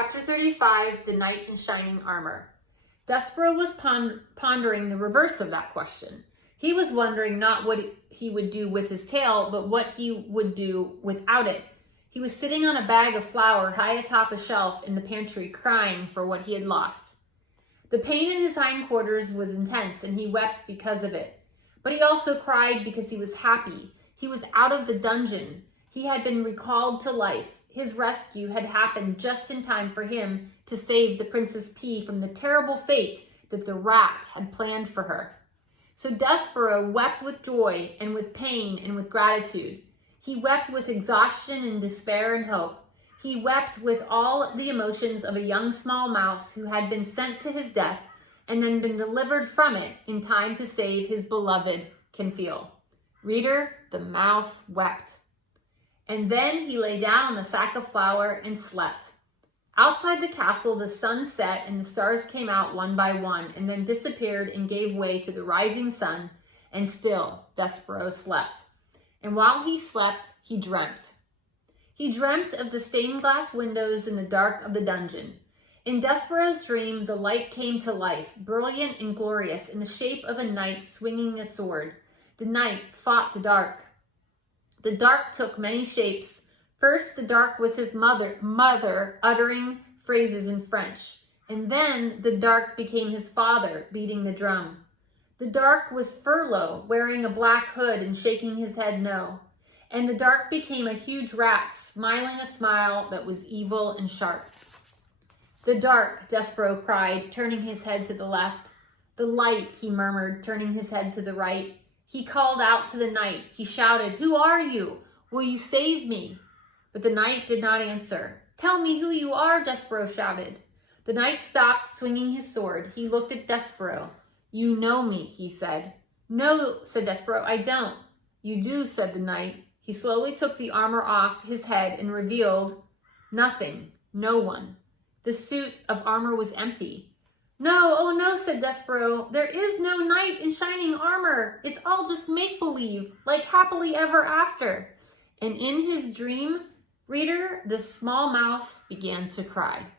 Chapter 35, The Knight in Shining Armor. Despereaux was pondering the reverse of that question. He was wondering not what he would do with his tail, but what he would do without it. He was sitting on a bag of flour high atop a shelf in the pantry, crying for what he had lost. The pain in his hindquarters was intense, and he wept because of it. But he also cried because he was happy. He was out of the dungeon. He had been recalled to life. His rescue had happened just in time for him to save the Princess P from the terrible fate that the rat had planned for her. So Despereaux wept with joy and with pain and with gratitude. He wept with exhaustion and despair and hope. He wept with all the emotions of a young small mouse who had been sent to his death and then been delivered from it in time to save his beloved Canfield. Reader, the mouse wept. And then he lay down on the sack of flour and slept. Outside the castle, the sun set and the stars came out one by one and then disappeared and gave way to the rising sun, and still Despereaux slept. And while he slept, he dreamt. He dreamt of the stained glass windows in the dark of the dungeon. In Despereaux's dream, the light came to life, brilliant and glorious, in the shape of a knight swinging a sword. The knight fought the dark. The dark took many shapes. First, the dark was his mother uttering phrases in French. And then the dark became his father, beating the drum. The dark was Furlough, wearing a black hood and shaking his head no. And the dark became a huge rat, smiling a smile that was evil and sharp. The dark, Despereaux cried, turning his head to the left. The light, he murmured, turning his head to the right. He called out to the knight. He shouted, "Who are you? Will you save me?" But the knight did not answer. "Tell me who you are," Despereaux shouted. The knight stopped, swinging his sword. He looked at Despereaux. "You know me," he said. "No," said Despereaux, "I don't." "You do," said the knight. He slowly took the armor off his head and revealed nothing, no one. The suit of armor was empty. "No, oh no," said Despereaux. "There is no knight in shining armor. It's all just make-believe, like happily ever after." And in his dream, reader, the small mouse began to cry.